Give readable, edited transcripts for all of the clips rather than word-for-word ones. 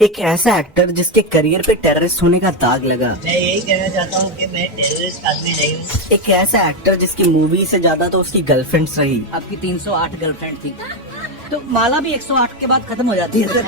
एक ऐसा एक्टर जिसके करियर पे टेररिस्ट होने का दाग लगा। मैं यही कहना चाहता हूँ कि मैं टेररिस्ट आदमी नहीं हूँ। एक ऐसा एक्टर जिसकी मूवी से ज्यादा तो उसकी गर्लफ्रेंड्स रही। आपकी 308 गर्लफ्रेंड थी तो माला भी 108 के बाद खत्म हो जाती है सर।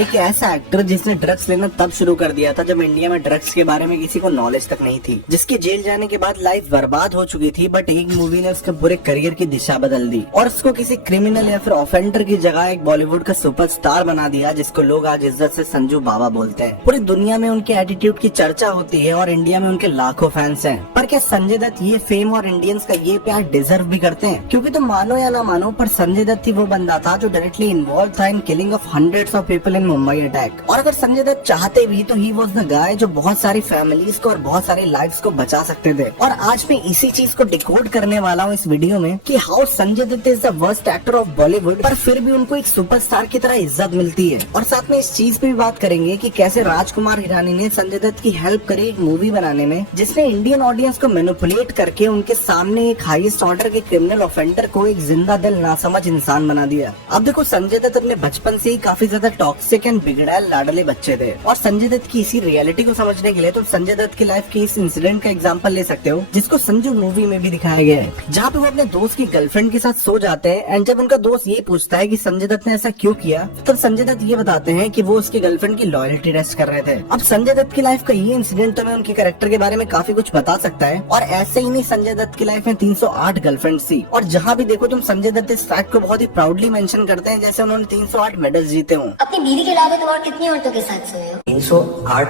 एक ऐसा एक्टर जिसने ड्रग्स लेना तब शुरू कर दिया था जब इंडिया में ड्रग्स के बारे में किसी को नॉलेज तक नहीं थी, जिसके जेल जाने के बाद लाइफ बर्बाद हो चुकी थी, बट एक मूवी ने उसके पूरे करियर की दिशा बदल दी और उसको किसी क्रिमिनल या फिर ऑफेंडर की जगह एक बॉलीवुड का सुपरस्टार बना दिया, जिसको लोग आज इज्जत से संजू बाबा बोलते हैं। पूरी दुनिया में उनके एटीट्यूड की चर्चा होती है और इंडिया में उनके लाखों फैंस हैं। पर क्या संजय दत्त ये फेम और इंडियंस का ये प्यार डिजर्व भी करते हैं? क्योंकि तुम मानो या ना मानो, पर संजय दत्त ही वो बंदा था जो डायरेक्टली इन्वॉल्व था इन killing of hundreds of people in Mumbai attack. और अगर संजय दत्त चाहते भी तो ही वाज द गाय जो बहुत सारी फैमिलीज को और बहुत सारी लाइव्स को बचा सकते थे। और आज मैं इसी चीज को डिकोड करने वाला हूँ इस वीडियो में कि how Sanjay Dutt is the worst actor of Bollywood, पर फिर भी उनको एक सुपरस्टार की तरह इज्जत मिलती है। और साथ में इस चीज पे भी बात करेंगे कि कैसे राजकुमार हिरानी ने संजय दत्त की हेल्प करी एक मूवी बनाने में, जिसने इंडियन ऑडियंस को मैनिपुलेट करके उनके सामने एक हाईएस्ट ऑर्डर के क्रिमिनल ऑफेंडर को एक जिंदा दिल नासमझ इंसान बना दिया। अब देखो, संजय दत्त अपने बचपन से ही काफी ज्यादा टॉक्सिक एंड बिगड़ैल लाडले बच्चे थे और संजय दत्त की इसी रियलिटी को समझने के लिए तुम संजय दत्त की लाइफ के इस इंसिडेंट का एग्जांपल ले सकते हो, जिसको संजू मूवी में भी दिखाया गया है, जहाँ पे वो अपने दोस्त की गर्लफ्रेंड के साथ सो जाते हैं एंड जब उनका दोस्त ये पूछता है कि संजय दत्त ने ऐसा क्यों किया, तब संजय दत्त ये बताते हैं कि वो उसकी गर्लफ्रेंड की लॉयल्टी टेस्ट कर रहे थे। अब संजय दत्त की लाइफ का ये इंसिडेंट तो मैं उनके कैरेक्टर के बारे में काफी कुछ बता सकता है। और ऐसे ही नहीं, संजय दत्त की लाइफ में 308 गर्लफ्रेंड थी और जहाँ भी देखो तुम संजय दत्त इस फैक्ट को बहुत ही प्राउडली मेंशन करते हैं जैसे उन्होंने 308 मेडल्स जीते हों। अपनी बीवी के अलावा तुम और कितनी औरतों के साथ सोए हो? 308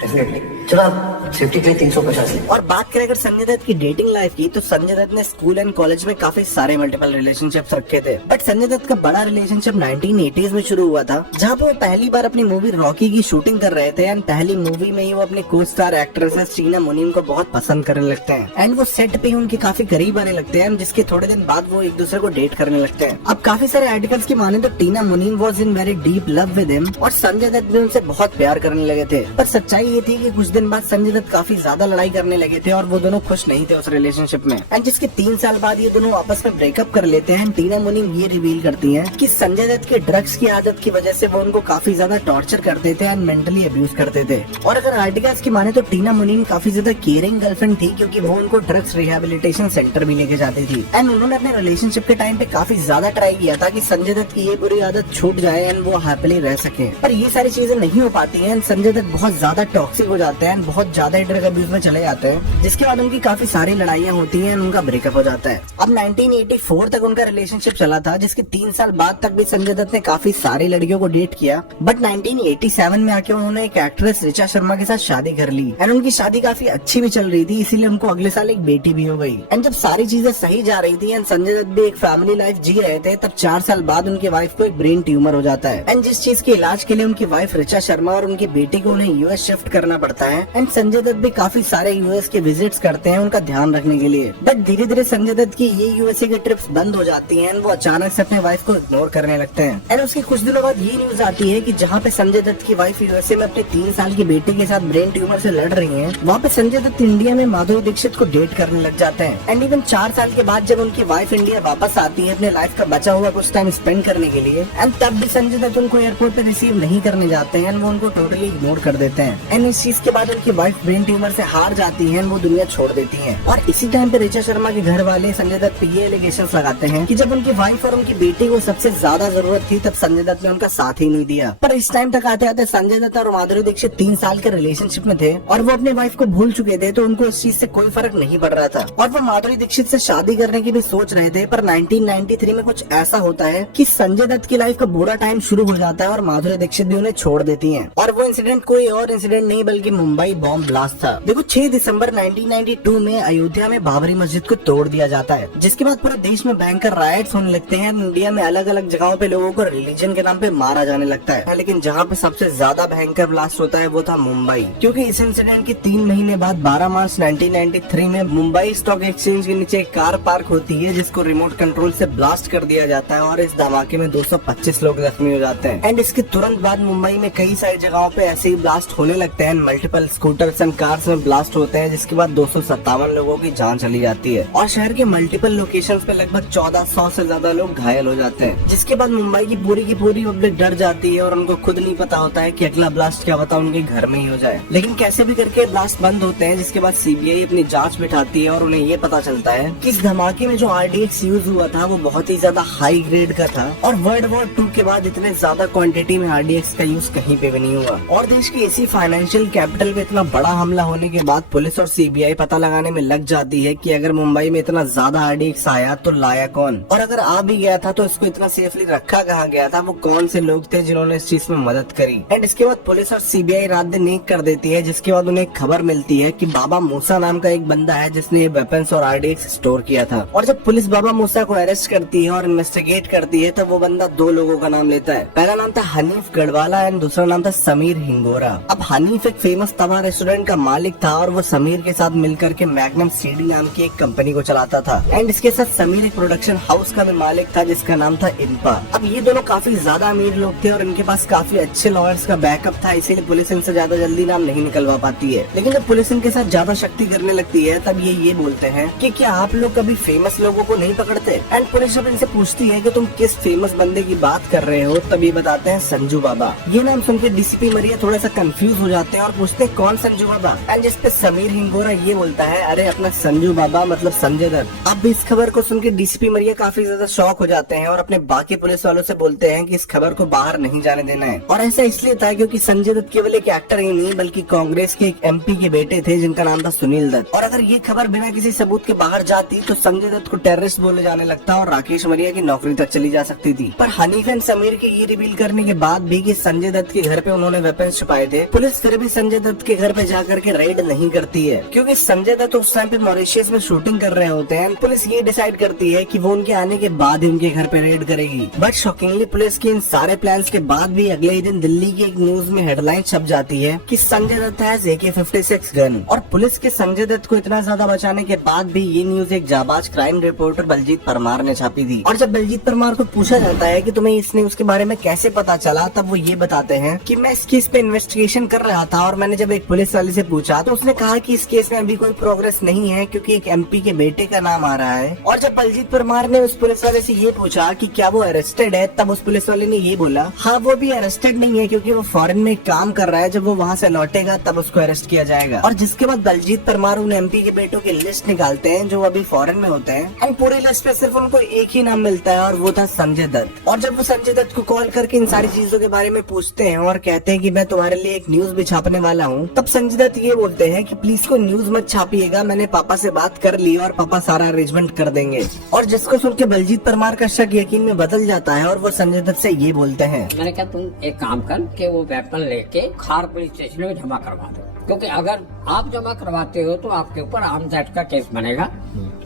डेफिनेटली। चलो आप सेफ्टी के लिए 385। और बात करें अगर संजय दत्त की डेटिंग लाइफ की, तो संजय दत्त ने स्कूल एंड कॉलेज में काफी सारे मल्टीपल रिलेशनशिप्स रखे थे, बट संजय दत्त का बड़ा रिलेशनशिप 1980s में शुरू हुआ था, जहाँ पे वो पहली बार अपनी मूवी रॉकी की शूटिंग कर रहे थे एंड पहली मूवी में ही वो अपने को स्टार एक्ट्रेसेस टीना मुनीम को बहुत पसंद करने लगते हैं एंड वो सेट पे ही उनके काफी करीब आने लगते हैं, जिसके थोड़े दिन बाद वो एक दूसरे को डेट करने लगते हैं। अब काफी सारे आर्टिकल्स की माने तो टीना मुनीम was in very deep love with him और संजय दत्त भी उनसे बहुत प्यार करने लगे थे। पर सच्चाई ये थी कि कुछ दिन बाद संजय दत्त काफी ज्यादा लड़ाई करने लगे थे और वो दोनों खुश नहीं थे उस रिलेशनशिप में एंड जिसके 3 साल बाद ये दोनों आपस में ब्रेकअप कर लेते हैं। टीना मुनीम ये रिवील करती हैं कि संजय दत्त के ड्रग्स की आदत की वजह से वो उनको काफी ज्यादा टॉर्चर करते थे एंड मेंटली अब्यूज करते थे। और अगर आर्टिकल्स की माने तो टीना मुनीम काफी ज्यादा केयरिंग गर्लफ्रेंड थी, क्योंकि वो उनको ड्रग्स रिहेबिलिटेशन सेंटर भी लेके जाती थी एंड उन्होंने अपने रिलेशनशिप के टाइम पे काफी ज्यादा ट्राई किया था कि संजय दत्त की ये बुरी आदत छूट जाए एंड वो हैप्पीली रह सके। पर ये सारी चीजें नहीं हो पाती हैं। संजय दत्त बहुत ज्यादा टॉक्सिक हो जाते हैं, बहुत ज्यादा ड्रग अब्यूज में चले जाते हैं, जिसके बाद उनकी काफी सारी लड़ाइयाँ होती हैं, उनका ब्रेकअप हो जाता है। अब 1984 तक उनका रिलेशनशिप चला था, जिसके 3 साल बाद तक भी संजय दत्त ने काफी सारी लड़कियों को डेट किया, बट 1987 में आके उन्होंने एक एक्ट्रेस ऋचा शर्मा के साथ शादी कर ली एंड उनकी शादी काफी अच्छी भी चल रही थी, इसीलिए उनको अगले साल एक बेटी भी हो गई। एंड जब सारी चीजें सही जा रही थी एंड संजय दत्त भी एक फैमिली लाइफ जी रहे थे, तब 4 साल बाद उनकी वाइफ को एक ब्रेन ट्यूमर हो जाता है एंड जिस चीज के इलाज के लिए उनकी वाइफ ऋचा शर्मा और उनकी बेटी को उन्हें यूएस शिफ्ट करना पड़ता है एंड संजय दत्त भी काफी सारे यूएस के विजिट्स करते हैं उनका ध्यान रखने के लिए। बट धीरे धीरे संजय दत्त की ये यूएसए की ट्रिप्स बंद हो जाती हैं, वो अचानक से अपने वाइफ को इग्नोर करने लगते हैं एंड उसके कुछ दिनों बाद ये न्यूज आती है कि जहाँ पे संजय दत्त की वाइफ यूएसए में अपने 3 साल की बेटी के साथ ब्रेन ट्यूमर से लड़ रही है, वहाँ पे संजय दत्त इंडिया में माधुरी दीक्षित को डेट करने लग जाते हैं एंड इवन 4 साल के बाद जब उनकी वाइफ इंडिया वापस आती है अपने लाइफ का बचा हुआ कुछ टाइम स्पेंड करने के लिए एंड तब भी संजय दत्त उनको एयरपोर्ट पे रिसीव नहीं करने जाते हैं, वो उनको टोटली इग्नोर कर देते हैं एंड इस चीज के बाद उनकी वाइफ ब्रेन ट्यूमर से हार जाती है, वो दुनिया छोड़ देती है। और इसी टाइम पे ऋचा शर्मा के घर वाले संजय दत्त पे ये एलिगेशंस लगाते हैं कि जब उनकी वाइफ और उनकी बेटी को सबसे ज्यादा जरूरत थी तब संजय दत्त ने उनका साथ ही नहीं दिया। पर इस टाइम तक आते आते संजय दत्त और माधुरी दीक्षित 3 साल के रिलेशनशिप में थे और वो अपने वाइफ को भूल चुके थे, तो उनको इस चीज से कोई फर्क नहीं पड़ रहा था और वो माधुरी दीक्षित से शादी करने की भी सोच रहे थे। पर 1993 में कुछ ऐसा होता है कि संजय दत्त की लाइफ का बुरा टाइम शुरू हो जाता है और माधुरी दीक्षित भी उन्हें छोड़ देती है। और वो इंसिडेंट कोई और इंसिडेंट नहीं बल्कि मुंबई बॉम्ब ब्लास्ट था। देखो, 6 दिसंबर 1992 में अयोध्या में बाबरी मस्जिद को तोड़ दिया जाता है, जिसके बाद पूरे देश में भयंकर राइट्स होने लगते हैं। इंडिया में अलग अलग जगहों पे लोगों को रिलीजन के नाम पे मारा जाने लगता है, लेकिन जहाँ पे सबसे ज्यादा भयंकर ब्लास्ट होता है वो था मुंबई, क्योंकि इस इंसिडेंट के 3 महीने बाद 12 मार्च 1993 में मुंबई स्टॉक एक्सचेंज के नीचे एक कार पार्क होती है, जिसको रिमोट कंट्रोल से ब्लास्ट कर दिया जाता है और इस धमाके में 225 लोग जख्मी हो जाते हैं एंड इसके तुरंत बाद मुंबई में कई सारी जगहों पे ऐसे ही ब्लास्ट होने लगते हैं, multiple motorcycle, scooters and cars में ब्लास्ट होते हैं, जिसके बाद 257 लोगों की जान चली जाती है और शहर के मल्टीपल लोकेशंस पे लगभग 1400 से ज्यादा लोग घायल हो जाते हैं। जिसके बाद मुंबई की पूरी पब्लिक डर जाती है और उनको खुद नहीं पता होता है कि अगला ब्लास्ट क्या होता है उनके घर में ही हो जाए। लेकिन कैसे भी करके ब्लास्ट बंद होते हैं, जिसके बाद सीबीआई अपनी जांच बिठाती है और उन्हें ये पता चलता है कि इस धमाके में जो आरडीएक्स यूज हुआ था वो बहुत ही ज्यादा हाई ग्रेड का था और वर्ल्ड वॉर 2 के बाद इतने ज्यादा क्वांटिटी में आरडीएक्स का यूज कहीं पे भी नहीं हुआ। और देश की ऐसी फाइनेंशियल कैपिटल पे इतना बड़ा हमला होने के बाद पुलिस और सीबीआई पता लगाने में लग जाती है कि अगर मुंबई में इतना ज्यादा आरडीएक्स आया तो लाया कौन, और अगर आ भी गया था तो इसको इतना सेफली रखा कहाँ गया था, वो कौन से लोग थे जिन्होंने इस चीज में मदद करी। एंड इसके बाद पुलिस और सीबीआई रात दिन एक कर देती है, जिसके बाद उन्हें खबर मिलती है कि बाबा मूसा नाम का एक बंदा है जिसने ये वेपन्स और आरडीएक्स स्टोर किया था। और जब पुलिस बाबा मूसा को अरेस्ट करती है और इन्वेस्टिगेट करती है तब वो बंदा 2 लोगों का नाम लेता है। पहला नाम था हनीफ गढ़वाला एंड दूसरा नाम था समीर हिंगोरा। अब हनीफ एक फेमस तवा रेस्टोरेंट का मालिक था और वो समीर के साथ मिलकर के मैग्नम सीडी नाम की एक कंपनी को चलाता था। एंड इसके साथ समीर एक प्रोडक्शन हाउस का भी मालिक था जिसका नाम था इनपा। अब ये दोनों काफी ज्यादा अमीर लोग थे और इनके पास काफी अच्छे लॉयर्स का बैकअप था, इसीलिए पुलिस इनसे ज्यादा जल्दी नाम नहीं निकलवा पाती है। लेकिन जब पुलिस इनके साथ ज्यादा शक्ति करने लगती है तब ये बोलते हैं कि क्या आप लोग कभी फेमस लोगों को नहीं पकड़ते। एंड पुलिस जब इनसे पूछती है कि तुम किस फेमस बंदे की बात कर रहे हो तब ये बताते हैं संजू बाबा। ये नाम सुन के डीसीपी मरिया थोड़ा सा कंफ्यूज हो जाते हैं और पूछते हैं कौन संजू बाबा। एंड जिस पे समीर हिंगोरा ये बोलता है अरे अपना संजू बाबा मतलब संजय दत्त। अब इस खबर को सुन के डीसीपी मरिया काफी ज्यादा शॉक हो जाते हैं और अपने बाकी पुलिस वालों से बोलते हैं कि इस खबर को बाहर नहीं जाने देना है। और ऐसा इसलिए था क्योंकि संजय दत्त केवल एक एक्टर ही नहीं बल्कि कांग्रेस के एक एमपी के बेटे थे जिनका नाम था सुनील दत्त। और अगर ये खबर बिना किसी सबूत के बाहर जाती तो संजय दत्त को टेररिस्ट बोले जाने लगता और राकेश मरिया की नौकरी तक चली जा सकती थी। पर हनीफ एंड समीर के ये रिवील करने के बाद भी कि संजय दत्त के घर पे उन्होंने वेपन्स छुपाए थे, पुलिस फिर भी संजय दत्त के घर पे जाकर के रेड नहीं करती है क्योंकि संजय दत्त उस टाइम पे मॉरिशस में शूटिंग कर रहे होते हैं। पुलिस ये डिसाइड करती है कि वो उनके आने के बाद ही उनके घर पे रेड करेगी। बट शॉकिंगली पुलिस के इन सारे प्लान्स के बाद भी अगले ही दिन दिल्ली की एक न्यूज में हेडलाइन छप जाती है कि Sanjay Dutt has AK-56 gun. और पुलिस के संजय दत्त को इतना ज्यादा बचाने के बाद भी ये न्यूज एक जाबाज क्राइम रिपोर्टर बलजीत परमार ने छापी थी। और जब बलजीत परमार को पूछा जाता है कि तुम्हें इस न्यूज के बारे में कैसे पता चला, तब वो ये बताते हैं कि मैं इस केस पे इन्वेस्टिगेशन कर रहा था और मैंने जब एक पुलिस वाले से पूछा तो उसने कहा कि इस केस में अभी कोई प्रोग्रेस नहीं है क्योंकि एक एमपी के बेटे का नाम आ रहा है। और जब बलजीत परमार ने उस पुलिस वाले से ये पूछा कि क्या वो अरेस्टेड है, तब उस पुलिस वाले ने ये बोला हाँ वो भी अरेस्टेड नहीं है क्योंकि वो फॉरेन में काम कर रहा है, जब वो वहाँ से लौटेगा तब उसको अरेस्ट किया जाएगा। और जिसके बाद बलजीत परमार उन एमपी के बेटों की लिस्ट निकालते हैं जो अभी फॉरेन में होते हैं। एंड पूरी लिस्ट पे सिर्फ उनको एक ही नाम मिलता है और वो था संजय दत्त। और जब वो संजय दत्त को कॉल करके इन सारी चीजों के बारे में पूछते हैं और कहते हैं कि मैं तुम्हारे लिए एक न्यूज भी छापने वाला हूँ, तब संजय दत्त ये बोलते हैं कि प्लीज को न्यूज मत छापिएगा, मैंने पापा से बात कर ली और पापा सारा अरेंजमेंट कर देंगे। और जिसको सुन के बलजीत परमार का शक यकीन में बदल जाता है और वो संजय दत्त से ये बोलते हैं मैंने कहा तुम एक काम कर के वो वेपन लेके खार पुलिस स्टेशन में जमा करवा दो, क्योंकि अगर आप जमा करवाते हो तो आपके ऊपर आर्म्स एक्ट का केस बनेगा।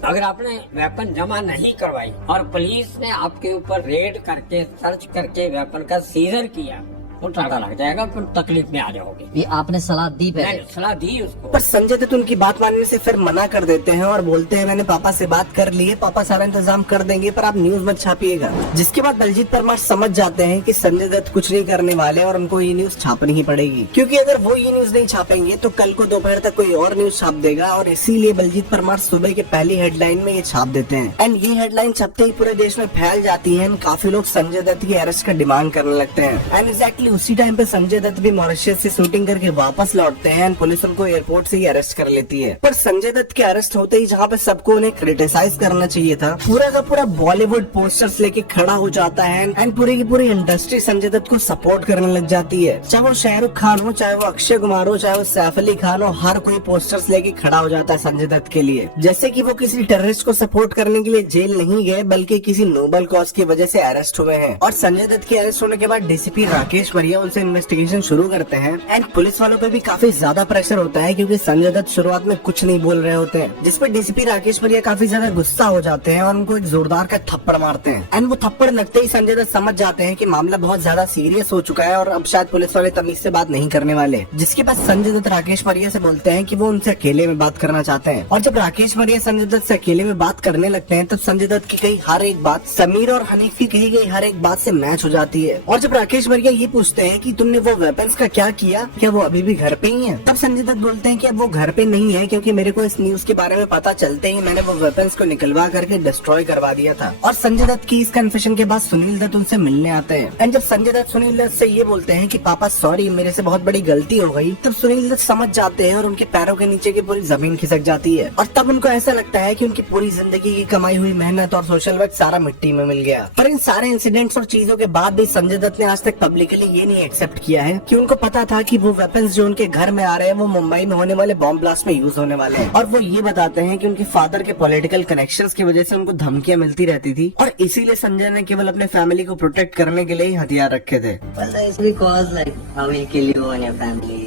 अगर आपने वेपन जमा नहीं करवाई और पुलिस ने आपके ऊपर रेड करके सर्च करके वेपन का सीजर किया तो टाटा लग जाएगा, फिर तकलीफ में आ जाओगे। ये आपने सलाह दी पहले? मैंने सलाह दी उसको। पर संजय दत्त उनकी बात मानने से फिर मना कर देते हैं और बोलते हैं मैंने पापा से बात कर ली है, पापा सारा इंतजाम कर देंगे पर आप न्यूज मत छापिएगा। जिसके बाद बलजीत परमार समझ जाते हैं कि संजय दत्त कुछ नहीं करने वाले और उनको ये न्यूज छापनी ही पड़ेगी, क्योंकि अगर वो ये न्यूज नहीं छापेंगे तो कल को दोपहर तक कोई और न्यूज छाप देगा। और इसीलिए बलजीत परमार सुबह के पहली हेडलाइन में ये छाप देते हैं। एंड ये हेडलाइन छपते ही पूरे देश में फैल जाती है। काफी लोग संजय दत्त की अरेस्ट का डिमांड करने लगते हैं। एंड एग्जैक्टली उसी टाइम पे संजय दत्त भी मॉरिशस से शूटिंग करके वापस लौटते हैं। पुलिस उनको एयरपोर्ट से ही अरेस्ट कर लेती है। पर संजय दत्त के अरेस्ट होते ही जहाँ पे सबको उन्हें क्रिटिसाइज करना चाहिए था, पूरा का पूरा बॉलीवुड पोस्टर्स लेके खड़ा हो जाता है। एंड पूरी की पूरी इंडस्ट्री संजय दत्त को सपोर्ट करने लग जाती है। चाहे वो शाहरुख खान हो, चाहे वो अक्षय कुमार हो, चाहे वो सैफ अली खान हो, हर कोई पोस्टर्स लेके खड़ा हो जाता है संजय दत्त के लिए, जैसे कि वो किसी टेररिस्ट को सपोर्ट करने के लिए जेल नहीं गए बल्कि किसी नोबल कॉज की वजह से अरेस्ट हुए हैं। और संजय दत्त के अरेस्ट होने के बाद डीसीपी राकेश मरिया उनसे इन्वेस्टिगेशन शुरू करते हैं। एंड पुलिस वालों पे भी काफी ज्यादा प्रेशर होता है क्योंकि संजय दत्त शुरुआत में कुछ नहीं बोल रहे होते हैं, जिसपे डीसीपी राकेश मरिया काफी ज्यादा गुस्सा हो जाते हैं और उनको एक जोरदार का थप्पड़ मारते हैं। एंड वो थप्पड़ लगते ही संजय दत्त समझ जाते हैं कि मामला बहुत ज्यादा सीरियस हो चुका है और अब शायद पुलिस वाले तमीज से बात नहीं करने वाले। जिसके बाद संजय दत्त राकेश मरिया से बोलते हैं कि वो उनसे अकेले में बात करना चाहते हैं। और जब राकेश मरिया संजय दत्त से अकेले में बात करने लगते हैं तब संजय दत्त की कही हर एक बात समीर और हनीफ की कही गई हर एक बात से मैच हो जाती है। और जब राकेश मरिया ये पूछते पूछते हैं कि तुमने वो वेपन्स का क्या किया, क्या वो अभी भी घर पे ही है? तब संजय दत्त बोलते हैं कि अब वो घर पे नहीं है, क्योंकि मेरे को इस न्यूज के बारे में पता चलते ही मैंने वो वेपन्स को निकलवा करके डिस्ट्रॉय करवा दिया था। और संजय दत्त की इस कन्फेशन के बाद सुनील दत्त उनसे मिलने आते हैं। एंड जब संजय दत्त सुनील दत्त से ये बोलते हैं कि पापा सॉरी, मेरे से बहुत बड़ी गलती हो गई, तब सुनील दत्त समझ जाते हैं और उनके पैरों के नीचे की पूरी जमीन खिसक जाती है। और तब उनको ऐसा लगता है कि उनकी पूरी जिंदगी की कमाई हुई मेहनत और सोशल वर्क सारा मिट्टी में मिल गया। पर इन सारे इंसिडेंट्स और चीजों के बाद भी संजय दत्त ने आज तक पब्लिकली ये नहीं एक्सेप्ट किया है कि उनको पता था कि वो वेपन्स जो उनके घर में आ रहे हैं वो मुंबई में होने वाले बॉम्ब ब्लास्ट में यूज होने वाले हैं। और वो ये बताते हैं कि उनके फादर के पॉलिटिकल कनेक्शंस की वजह से उनको धमकियां मिलती रहती थी और इसीलिए संजय ने केवल अपने फैमिली को प्रोटेक्ट करने के लिए ही हथियार रखे थे। Well, it's because like I will kill you and your family.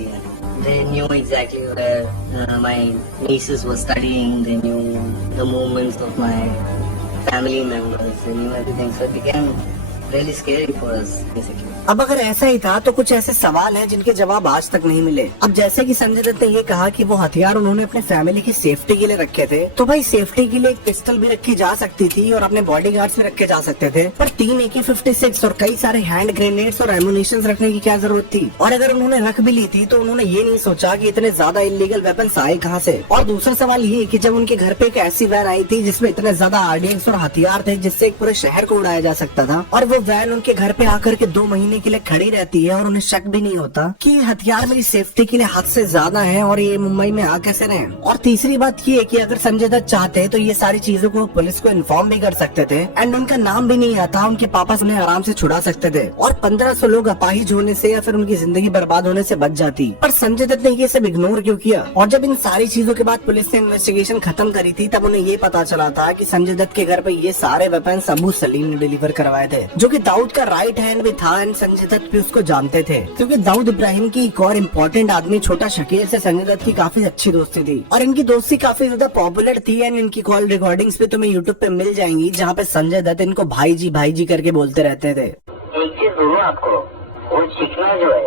They knew exactly where my nieces were studying. They knew the movements of my family members. They knew everything. So it became really scary for us, basically. अब अगर ऐसा ही था तो कुछ ऐसे सवाल हैं जिनके जवाब आज तक नहीं मिले। अब जैसे कि संजय दत्त ने ये कहा कि वो हथियार उन्होंने अपने फैमिली की सेफ्टी के लिए रखे थे, तो भाई सेफ्टी के लिए एक पिस्टल भी रखी जा सकती थी और अपने बॉडीगार्ड्स भी रखे जा सकते थे, पर 3 AK-56 और कई सारे हैंड ग्रेनेड्स और एमुनिशन रखने की क्या जरूरत थी? और अगर उन्होंने रख भी ली थी तो उन्होंने ये नहीं सोचा कि इतने ज्यादा इलीगल वेपन्स आए कहाँ से। और दूसरा सवाल ये कि जब उनके घर पे एक ऐसी वैन आई थी जिसमें इतने ज्यादा RDX और हथियार थे जिससे एक पूरे शहर को उड़ाया जा सकता था, और वो वैन उनके घर पे आकर के 2 महीने के लिए खड़ी रहती है और उन्हें शक भी नहीं होता कि ये हथियार मेरी सेफ्टी के लिए हद से ज्यादा है और ये मुंबई में आ कैसे रहे। और तीसरी बात ये है कि अगर संजय दत्त चाहते तो ये सारी चीजों को पुलिस को इन्फॉर्म भी कर सकते थे एंड उनका नाम भी नहीं आता, उनके पापा उन्हें आराम से छुड़ा सकते थे और 1500 लोग अपाहिज होने से या फिर उनकी जिंदगी बर्बाद होने से बच जाती। पर संजय दत्त ने ये सब इग्नोर क्यों किया? और जब इन सारी चीजों के बाद पुलिस ने इन्वेस्टिगेशन खत्म करी थी तब उन्हें ये पता चला था कि संजय दत्त के घर पे ये सारे वेपन्स अबू सलीम ने डिलीवर करवाए थे, जो कि दाऊद का राइट हैंड भी था एंड संजय दत्त भी उसको जानते थे, क्योंकि दाऊद इब्राहिम की एक और इम्पोर्टेंट आदमी छोटा शकील से संजय दत्त की काफी अच्छी दोस्ती थी और इनकी दोस्ती काफी ज्यादा पॉपुलर थी एंड इनकी कॉल रिकॉर्डिंग्स भी तुम्हें यूट्यूब पे मिल जाएंगी जहाँ पे संजय दत्त इनको भाई जी करके बोलते रहते थे। एक चीज बोलूं आपको, वो चिकना जो है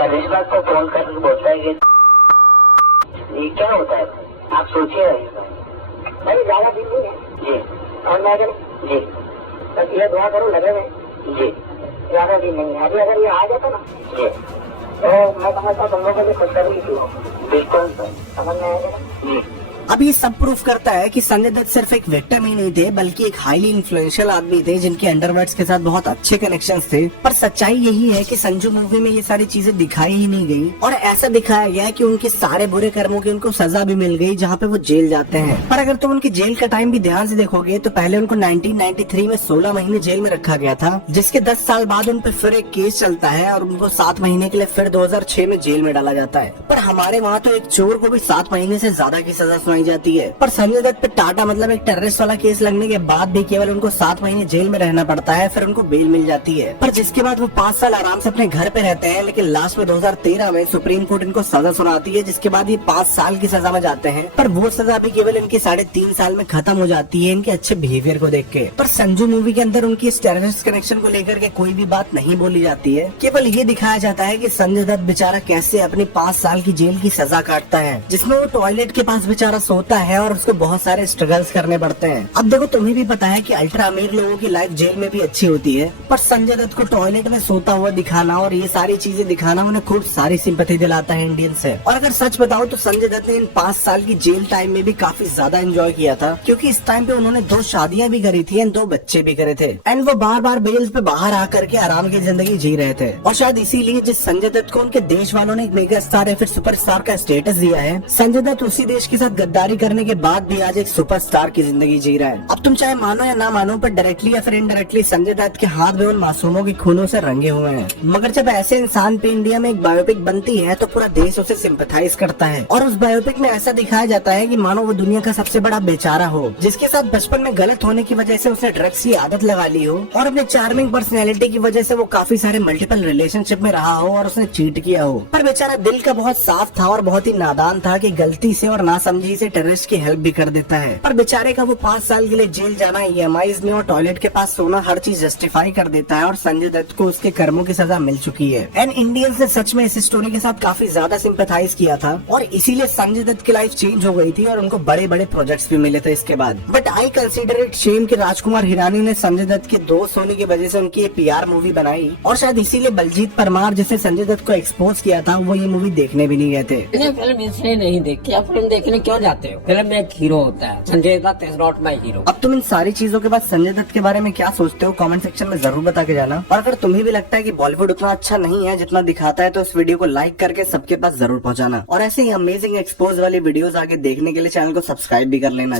करिश्मा को फोन करके बोलता है कि ये क्या होता है, आप सोचिए भाई, ज्यादा दिन नहीं है जी, और मैं जी बस ये दुआ करो लगे में जी, ज्यादा दिन नहीं है। अभी अगर ये आ जाता ना जी तो मैं समझता हूँ तुम लोगों को खुशखबरी थी, बिल्कुल समझ में आएगा जी। अब ये सब प्रूफ करता है कि संजय दत्त सिर्फ एक विक्टिम ही नहीं थे बल्कि एक हाईली इन्फ्लुएंशियल आदमी थे जिनके अंडरवर्ल्ड्स के साथ बहुत अच्छे कनेक्शंस थे। पर सच्चाई यही है कि संजू मूवी में ये सारी चीजें दिखाई ही नहीं गई और ऐसा दिखाया गया कि उनके सारे बुरे कर्मों की उनको सजा भी मिल गई जहाँ पे वो जेल जाते हैं। पर अगर तुम उनके जेल का टाइम भी ध्यान से देखोगे तो पहले उनको 1993 में 16 महीने जेल में रखा गया था, जिसके 10 साल बाद उन पे फिर एक केस चलता है और उनको 7 महीने के लिए फिर 2006 में जेल में डाला जाता है। पर हमारे वहाँ तो एक चोर को भी 7 महीने से ज्यादा की सजा सुनाई जाती है। पर संजय दत्त पे टाटा मतलब एक टेररिस्ट वाला केस लगने के बाद भी केवल उनको 7 महीने जेल में रहना पड़ता है, फिर उनको बेल मिल जाती है। पर जिसके बाद वो 5 साल आराम से अपने घर पे रहते हैं, लेकिन लास्ट में 2013 में सुप्रीम कोर्ट इनको सजा सुनाती है, जिसके बाद ये 5 साल की सजा में जाते हैं। पर वो सजा भी केवल इनके 3.5 साल में खत्म हो जाती है इनके अच्छे बिहेवियर को देख के। पर संजू मूवी के अंदर उनकी इस टेररिस्ट कनेक्शन को लेकर के कोई भी बात नहीं बोली जाती है, केवल ये दिखाया जाता है कि संजय दत्त बेचारा कैसे अपनी 5 साल की जेल की सजा काटता है, जिसमें वो टॉयलेट के पास बेचारा सोता है और उसको बहुत सारे स्ट्रगल्स करने पड़ते हैं। अब देखो तुम्हें भी पता है कि अल्ट्रा अमीर लोगों की लाइफ जेल में भी अच्छी होती है, पर संजय दत्त को टॉयलेट में सोता हुआ दिखाना और ये सारी चीजें दिखाना उन्हें खूब सारी सिंपैथी दिलाता है इंडियन से। और अगर सच बताओ तो संजय दत्त ने इन 5 साल की जेल टाइम में भी काफी ज्यादा एंजॉय किया था, क्योंकि इस टाइम पे उन्होंने 2 शादियां भी करी थी एंड 2 बच्चे भी करे थे एंड वो बार बेल पे बाहर आकर के आराम की जिंदगी जी रहे थे। और शायद इसीलिए जिस संजय दत्त को उनके देश वालों ने एक मेगा स्टार या फिर सुपरस्टार का स्टेटस दिया है, संजय दत्त उसी देश के साथ गद्दारी करने के बाद भी आज एक सुपरस्टार की जिंदगी जी रहा है। अब तुम चाहे मानो या ना मानो, पर डायरेक्टली या फिर इनडायरेक्टली संजय दत्त के हाथ में उन मासूमों के खूनों से रंगे हुए हैं। मगर जब ऐसे इंसान पे इंडिया में एक बायोपिक बनती है तो पूरा देश उसे सिंपैथाइज करता है और उस बायोपिक में ऐसा दिखाया जाता है कि मानो वो दुनिया का सबसे बड़ा बेचारा हो, जिसके साथ बचपन में गलत होने की वजह से उसने ड्रग्स की आदत लगा ली हो और अपने चार्मिंग पर्सनैलिटी की वजह से वो काफी सारे मल्टीपल रिलेशनशिप में रहा हो और उसने चीट किया हो। पर बेचारा दिल का बहुत साफ था और बहुत ही नादान था कि गलती से और नासमझी से टेररिस्ट की हेल्प भी कर देता है। पर बेचारे का वो 5 साल के लिए जेल जाना, EMIs में और टॉयलेट के पास सोना हर चीज जस्टिफाई कर देता है और संजय दत्त को उसके कर्मों की सजा मिल चुकी है। एंड इंडियंस ने सच में इस स्टोरी के साथ काफी ज्यादा सिंपैथाइज किया था और इसीलिए संजय दत्त की लाइफ चेंज हो गई थी और उनको बड़े बड़े प्रोजेक्ट्स भी मिले थे इसके बाद। But I consider it shame कि राजकुमार हिरानी ने संजय दत्त के दोस्त होने की वजह से उनकी ये PR मूवी बनाई और शायद इसीलिए बलजीत परमार जिसे संजय दत्त को एक्सपोज किया था वो ये मूवी देखने भी नहीं गए थे। मैंने फिल्म इसलिए नहीं देखी। आप फिल्म देखने क्यों जाते हो? फिल्म में एक हीरो होता है, Sanjay Dutt is not my hero. अब तुम इन सारी चीजों के बाद संजय दत्त के बारे में क्या सोचते हो कमेंट सेक्शन में जरूर बता के जाना। और अगर तुम्हें भी लगता है कि बॉलीवुड उतना अच्छा नहीं है जितना दिखाता है तो इस वीडियो को लाइक करके सबके पास जरूर पहुंचाना और ऐसे ही अमेजिंग एक्सपोज वाली वीडियोस आगे देखने के लिए चैनल को सब्सक्राइब भी कर लेना।